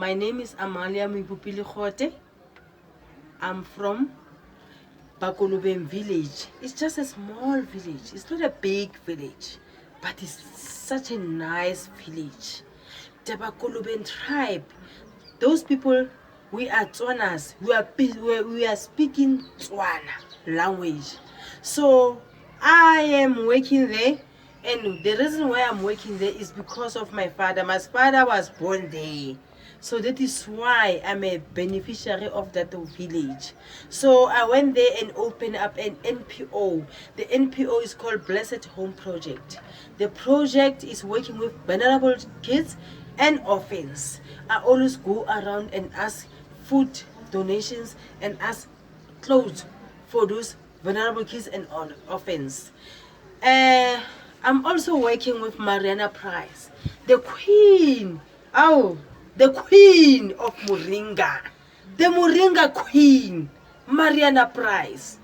My name is Amalia Moipopi. I'm from Bakolobeng village. It's just a small village. It's not a big village, but it's such a nice village. The Bakolobeng tribe, those people, we are Tswanas. We are speaking Tswana language. So I am working there, and the reason why I'm working there is because of my father. My father was born there. So that is why I'm a beneficiary of that village. So I went there and opened up an NPO. The NPO is called Blessed Home Project. The project is working with vulnerable kids and orphans. I always go around and ask food donations and ask clothes for those vulnerable kids and orphans. I'm also working with Mariana Price, the queen. Oh, the queen of Moringa, the Moringa queen, Mariana Price,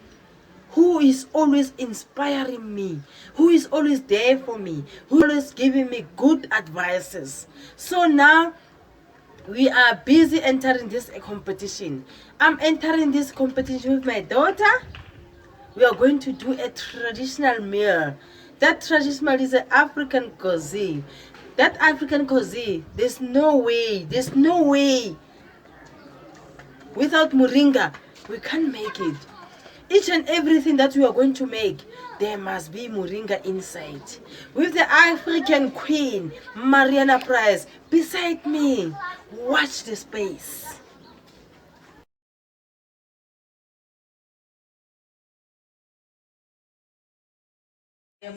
who is always inspiring me, who is always there for me, who is always giving me good advices. So now we are busy entering this competition. I'm entering this competition with my daughter. We are going to do a traditional meal. That traditional is an African cuisine. That African cuisine, there's no way without Moringa we can't make it. Each and everything that we are going to make, there must be Moringa inside. With the African queen, Mariana Price, beside me. Watch the space.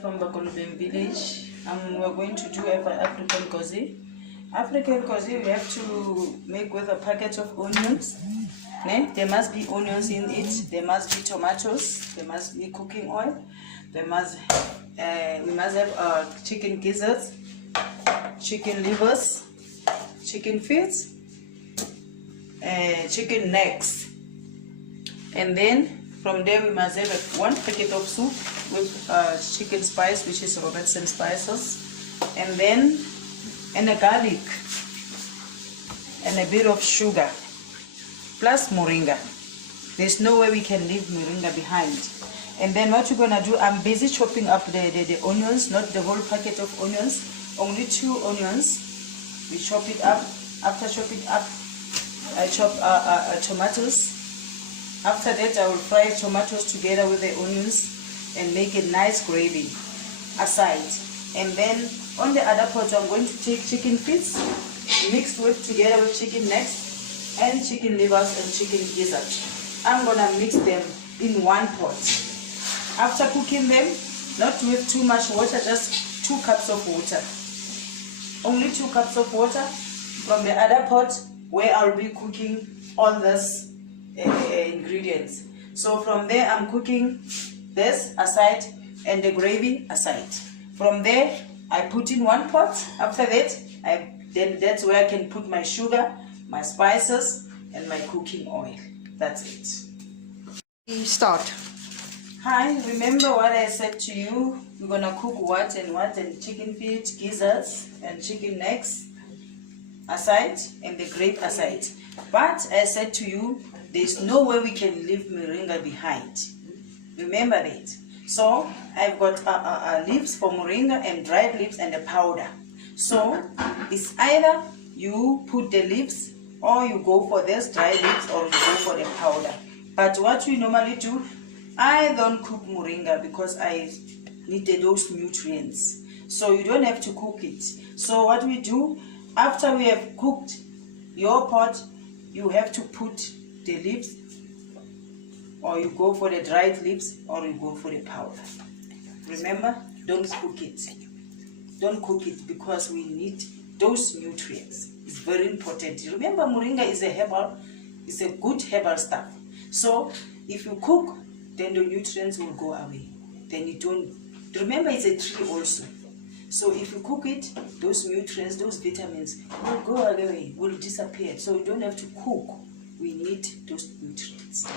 From Bakolobeng village, we're going to do African cuisine. African cuisine, we have to make with a packet of onions. There must be onions in it. There must be tomatoes. There must be cooking oil. We must have chicken gizzards, chicken livers, chicken feet, chicken necks, and then from there we must have one packet of soup with chicken spice, which is Robertson spices, and a garlic and a bit of sugar plus Moringa. There's no way we can leave Moringa behind. And then what you're gonna do, I'm busy chopping up the onions, not the whole packet of onions, only 2 onions. We chop it up. After chopping up, I chop tomatoes. After that, I will fry tomatoes together with the onions and make a nice gravy aside. And then on the other pot, I'm going to take chicken feet mixed together with chicken necks and chicken livers and chicken gizzard. I'm gonna mix them in one pot. After cooking them, not with too much water, just 2 cups of water. Only 2 cups of water from the other pot where I'll be cooking all these ingredients. So from there, I'm cooking this aside and the gravy aside. From there, I put in one pot. After that, then that's where I can put my sugar, my spices, and my cooking oil. That's it. Start. Hi, remember what I said to you? We're gonna cook what, and chicken feet, gizzards, and chicken necks aside, and the gravy aside. But I said to you, there's no way we can leave Moringa behind. Remember that. So I've got leaves for Moringa and dried leaves and the powder. So it's either you put the leaves or you go for this dried leaves or you go for the powder. But what we normally do, I don't cook Moringa because I needed those nutrients. So you don't have to cook it. So what we do, after we have cooked your pot, you have to put the leaves, or you go for the dried leaves, or you go for the powder. Remember, don't cook it. Don't cook it because we need those nutrients. It's very important. Remember, Moringa is a herbal, it's a good herbal stuff. So if you cook, then the nutrients will go away. Then you don't, remember it's a tree also. So if you cook it, those nutrients, those vitamins will go away, will disappear. So you don't have to cook. We need those nutrients.